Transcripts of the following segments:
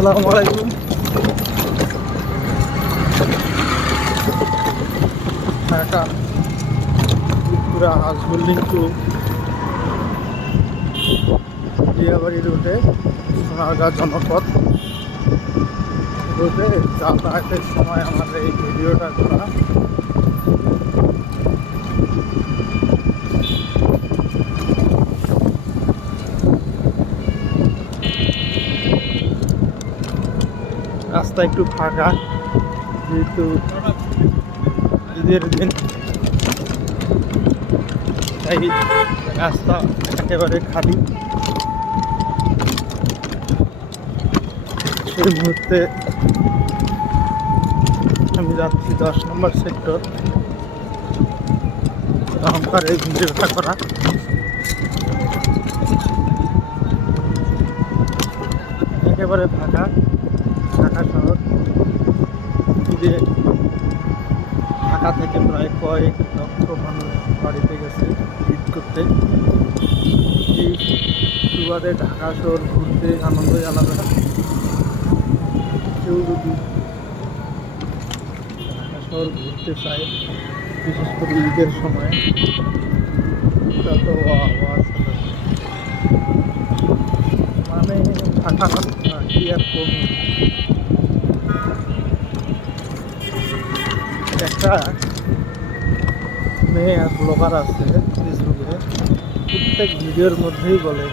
আসসালামু আলাইকুম। ঢাকা উত্তরা হাউসবিল্ডিং টু দিয়াবাড়ি রোডে সোনারগাঁ জনপথ রোডে যাতায়াতের সময় আমার এই ভিডিওটা করা। রাস্তা একটু ফাঁকা, যেহেতু ঈদের দিন, তাই রাস্তা একেবারে খালি। সেই মুহূর্তে আমি যাচ্ছি 10 নম্বর সেক্টর, আমার এই ভিডিওটা করা। একেবারে ফাঁকা ঢাকা শহর। ঈদে ঢাকা থেকে প্রায় কয়েক লক্ষ মানুষ বাড়িতে গেছে ঈদ করতে। এই সুবাদে ঢাকা শহর ঘুরতে আনন্দই আলাদা। কেউ যদি ঢাকা শহর ঘুরতে চায়, বিশেষ করে ঈদের সময়, তা তো মানে ঢাকা কি আর কমই। একটা মেয়ে আর ব্লগার আছে ফেসবুকে, প্রত্যেক ভিডিওর মধ্যেই বলে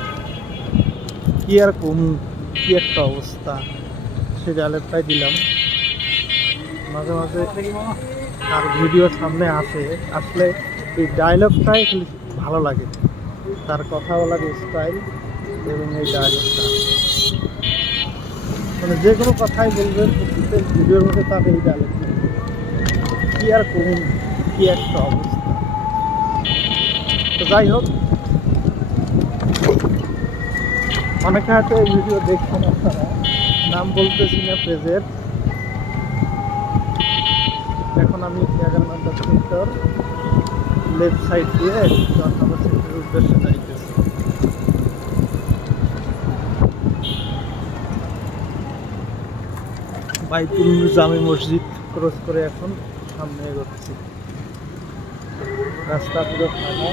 কি আর কমু, কি একটা অবস্থা। সে ডায়লগটাই দিলাম। মাঝে মাঝে তার ভিডিওর সামনে আসলে এই ডায়লগটাই ভালো লাগে, তার কথা বলার স্টাইল এবং এই ডায়লগটা, মানে যে কোনো কথাই বলবেন প্রত্যেক ভিডিওর মধ্যে তার এই ডায়লগটা, কি আর কমু, কি একটা অবস্থা। তো যাই হোক, অনেকে হয়তো এই ভিডিও দেখছেন, আপনারা নাম বলতেছি না পেজের। এখন আমি 11 নম্বর সেক্টর লেফট সাইড দিয়ে 10 নম্বর সেক্টরের উদ্দেশ্যে যাইতেছি। বাইতুল জামে মসজিদ ক্রস করে এখন সামনে এগোচ্ছি। রাস্তা পুরো ফাঁকা।